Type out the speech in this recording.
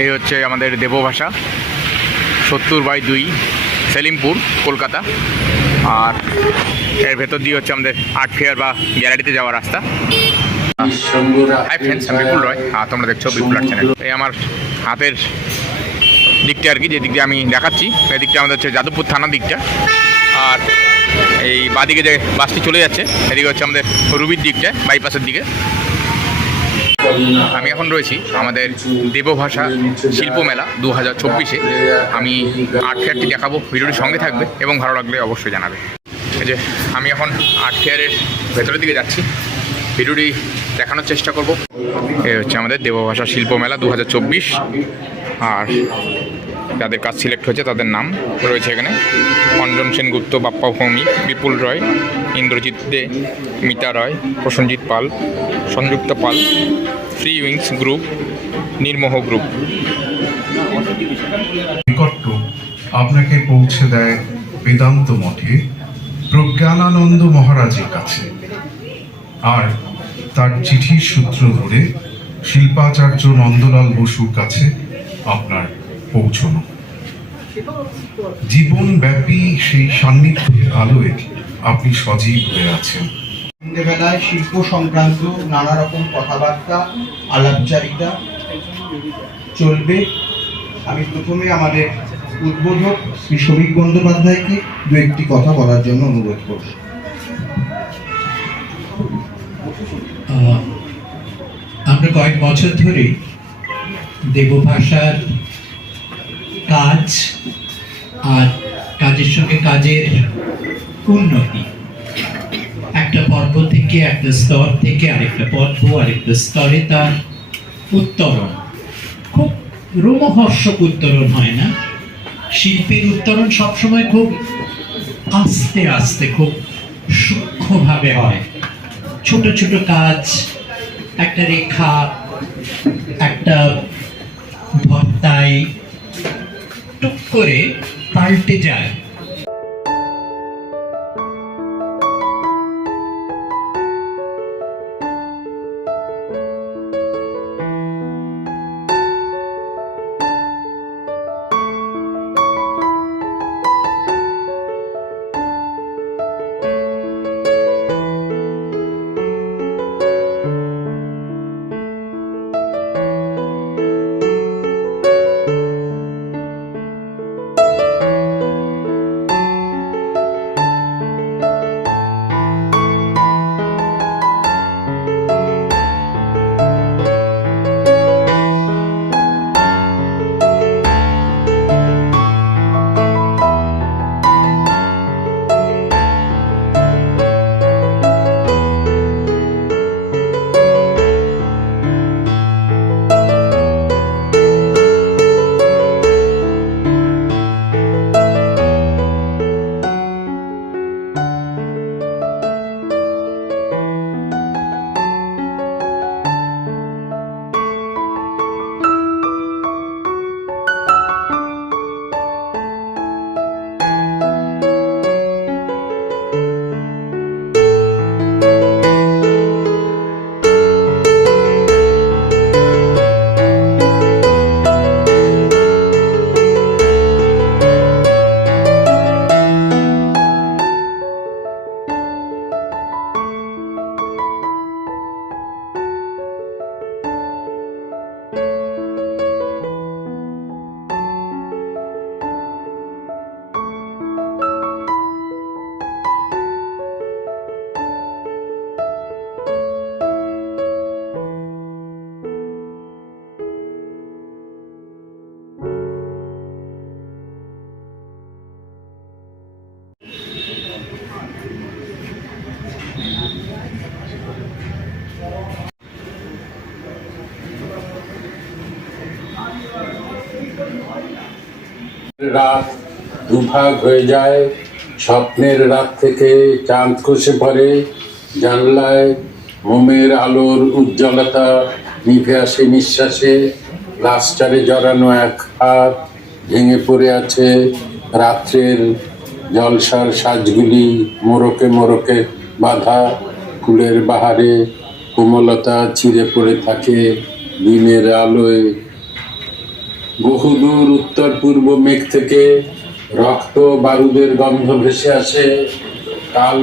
এই হচ্ছে আমাদের দেবভাষা, সত্তর বাই দুই, সেলিমপুর, কলকাতা। আর এর ভেতর দিয়ে হচ্ছে আমাদের আর্ট ফেয়ার বা গ্যালারিতে যাওয়ার রাস্তা। বিপুল রয়। আর তোমরা দেখছ বিপুল চ্যানেল এই আমার হাতের দিকটা আর কি, যে দিকটা আমি দেখাচ্ছি এই দিকটা আমাদের হচ্ছে যাদবপুর থানার দিকটা। আর এই বাদিকে যে বাসটি চলে যাচ্ছে এদিকে হচ্ছে আমাদের রুবির দিকটা বাইপাসের দিকে। আমি এখন রয়েছি আমাদের দেবভাষা শিল্প মেলা দু হাজার চব্বিশে। আমি আর্ট ফেয়ারটি দেখাবো ভিডিওটির সঙ্গে থাকবে এবং ভালো লাগলে অবশ্যই জানাবে। যে, আমি এখন আর্ট ফেয়ারের ভেতরের দিকে যাচ্ছি। ভিডিওটি দেখানোর চেষ্টা করব। এ হচ্ছে আমাদের দেবভাষা শিল্প মেলা দু হাজার চব্বিশ। আর যাদের কাজ সিলেক্ট হয়েছে তাদের নাম রয়েছে এখানে। অঞ্জন সেনগুপ্ত, বাপ্পা ভৌমি, বিপুল রয়, ইন্দ্রজিৎ দে, মিতা রয় প্রসেনজিৎ পাল, সংযুক্ত পাল ফ্রি উইংস গ্রুপ নির্মোহ গ্রুপ আপনাকে পৌঁছে দেয় বেদান্ত মঠে প্রজ্ঞানানন্দ মহারাজের কাছে। আর তার চিঠির সূত্র ধরে শিল্পাচার্য নন্দলাল বসুর কাছে আপনার পৌঁছনো। জীবনব্যাপী সেই সান্নিধ্যের আলোয় আপনি সজীব হয়ে আছেন। সন্ধ্যেবেলায় শিল্প সংক্রান্ত নানা রকম কথাবার্তা, আলাপচারিতা চলবে। আমি প্রথমে আমাদের উদ্বোধক শ্রী শ্রমিক বন্দ্যোপাধ্যায়কে দু একটি কথা বলার জন্য অনুরোধ করব আমরা কয়েক বছর ধরে দেবভাষার কাজ আর কাজের সঙ্গে কাজের উন্নতি থেকে একটা স্তর থেকে আরেকটা পর্ব, আরেকটা স্তরে তার উত্তরণ। খুব রোমহর্ষক উত্তরণ হয় না? শিল্পীর উত্তরণ সবসময় খুব আস্তে আস্তে, খুব সূক্ষ্মভাবে হয়। ছোট ছোট কাজ, একটা রেখা, একটা ভর্তায় টুক করে পাল্টে যায়। রাত দুভাগ হয়ে যায়। স্বপ্নের রাত থেকে চাঁদ খসে পড়ে। জানলায় মোমের আলোর উজ্জ্বলতা নিভে আসে নিঃশ্বাসে। লাস্টারে জড়ানো এক হাত ভেঙে পড়ে আছে রাত্রের জলসার সাজগুলি মোরকে মোরকে বাধা ফুলের বাহারে কোমলতা ছিঁড়ে পড়ে থাকে দিনের আলোয়। বহুদূর উত্তর পূর্ব মেঘ থেকে রক্ত বারুদের গন্ধ ভেসে আসে। কাল